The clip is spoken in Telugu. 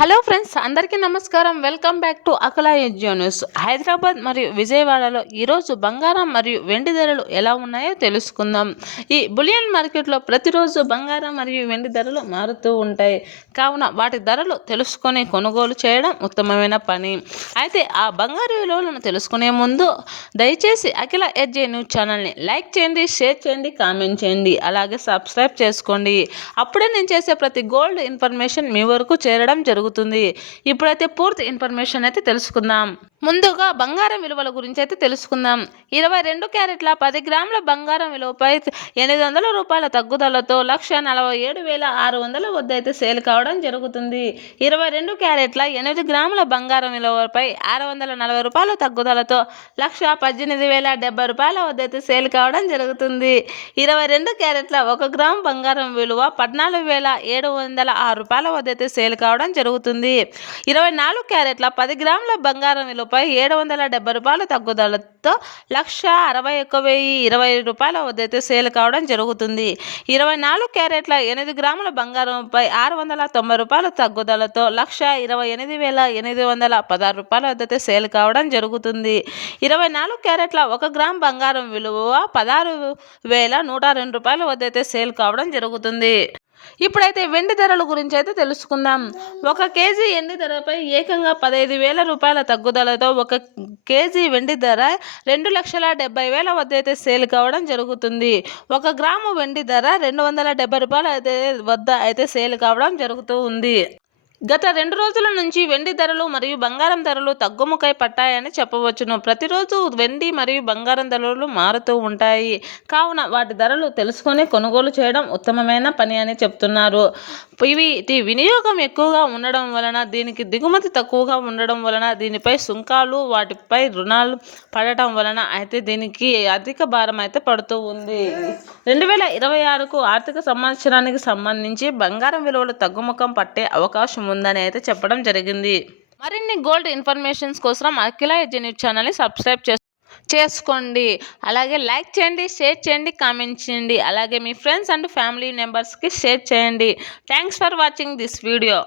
హలో ఫ్రెండ్స్, అందరికీ నమస్కారం. వెల్కమ్ బ్యాక్ టు అకలా ఎడ్యో న్యూస్. హైదరాబాద్ మరియు విజయవాడలో ఈరోజు బంగారం మరియు వెండి ధరలు ఎలా ఉన్నాయో తెలుసుకుందాం. ఈ బులియన్ మార్కెట్లో ప్రతిరోజు బంగారం మరియు వెండి ధరలు మారుతూ ఉంటాయి. కావున వాటి ధరలు తెలుసుకొని కొనుగోలు చేయడం ఉత్తమమైన పని. అయితే ఆ బంగారు విలువలను తెలుసుకునే ముందు దయచేసి అఖిల ఎడ్యో న్యూస్ ఛానల్ని లైక్ చేయండి, షేర్ చేయండి, కామెంట్ చేయండి, అలాగే సబ్స్క్రైబ్ చేసుకోండి. అప్పుడే నేను చేసే ప్రతి గోల్డ్ ఇన్ఫర్మేషన్ మీ వరకు చేరడం జరుగుతుంది. ఇప్పుడైతే పూర్తి ఇన్ఫర్మేషన్ అయితే తెలుసుకుందాం. ముందుగా బంగారం విలువల గురించి అయితే తెలుసుకుందాం. 22 క్యారెట్ల 10 గ్రాముల బంగారం విలువపై 800 రూపాయల తగ్గుదలతో 1,47,600 వద్ద అయితే సేల్ కావడం జరుగుతుంది. 22 క్యారెట్ల 8 గ్రాముల బంగారం విలువపై 640 రూపాయల తగ్గుదలతో 1,18,070 రూపాయల వద్ద అయితే సేల్ కావడం జరుగుతుంది. 22 క్యారెట్ల 1 గ్రాము బంగారం విలువ 14,706 రూపాయల వద్ద అయితే సేల్ కావడం జరుగుతుంది. 24 క్యారెట్ల 10 గ్రాముల బంగారం విలువపై 770 రూపాయల తగ్గుదలతో 1,61,020 రూపాయల వద్ద అయితే సేల్ కావడం జరుగుతుంది. 24 క్యారెట్ల 8 గ్రాముల బంగారంపై 690 రూపాయల తగ్గుదలతో 1,28,816 రూపాయల వద్ద అయితే సేల్ కావడం జరుగుతుంది. 24 క్యారెట్ల 1 గ్రామ్ బంగారం విలువ 16,102 రూపాయల వద్ద అయితే సేల్ కావడం జరుగుతుంది. ఇప్పుడైతే వెండి ధరల గురించి అయితే తెలుసుకుందాం. 1 కేజీ వెండి ధరపై ఏకంగా 15,000 రూపాయల తగ్గుదలతో 1 కేజీ వెండి ధర 2,70,000 వద్ద అయితే సేల్ కావడం జరుగుతుంది. 1 గ్రాము వెండి ధర 270 రూపాయల వద్ద అయితే సేల్ కావడం జరుగుతూ ఉంది. గత 2 రోజుల నుంచి వెండి ధరలు మరియు బంగారం ధరలు తగ్గుముఖై పట్టాయని చెప్పవచ్చును. ప్రతిరోజు వెండి మరియు బంగారం ధరలు మారుతూ ఉంటాయి. కావున వాటి ధరలు తెలుసుకొని కొనుగోలు చేయడం ఉత్తమమైన పని అని చెప్తున్నారు. వీటి వినియోగం ఎక్కువగా ఉండడం వలన, దీనికి దిగుమతి తక్కువగా ఉండడం వలన, దీనిపై సుంకాలు, వాటిపై రుణాలు పడటం వలన అయితే దీనికి అధిక భారం అయితే పడుతూ ఉంది. 2026కు ఆర్థిక సంవత్సరానికి సంబంధించి బంగారం విలువలు తగ్గుముఖం పట్టే అవకాశం ఉందని అయితే చెప్పడం జరిగింది. మరిన్ని గోల్డ్ ఇన్ఫర్మేషన్స్ కోసం అఖిల ఎడ్యో న్యూస్ ఛానల్ని సబ్స్క్రైబ్ చేసుకోండి. అలాగే లైక్ చేయండి, షేర్ చేయండి, కామెంట్ చేయండి, అలాగే మీ ఫ్రెండ్స్ అండ్ ఫ్యామిలీ మెంబర్స్కి షేర్ చేయండి. Thanks for watching this video.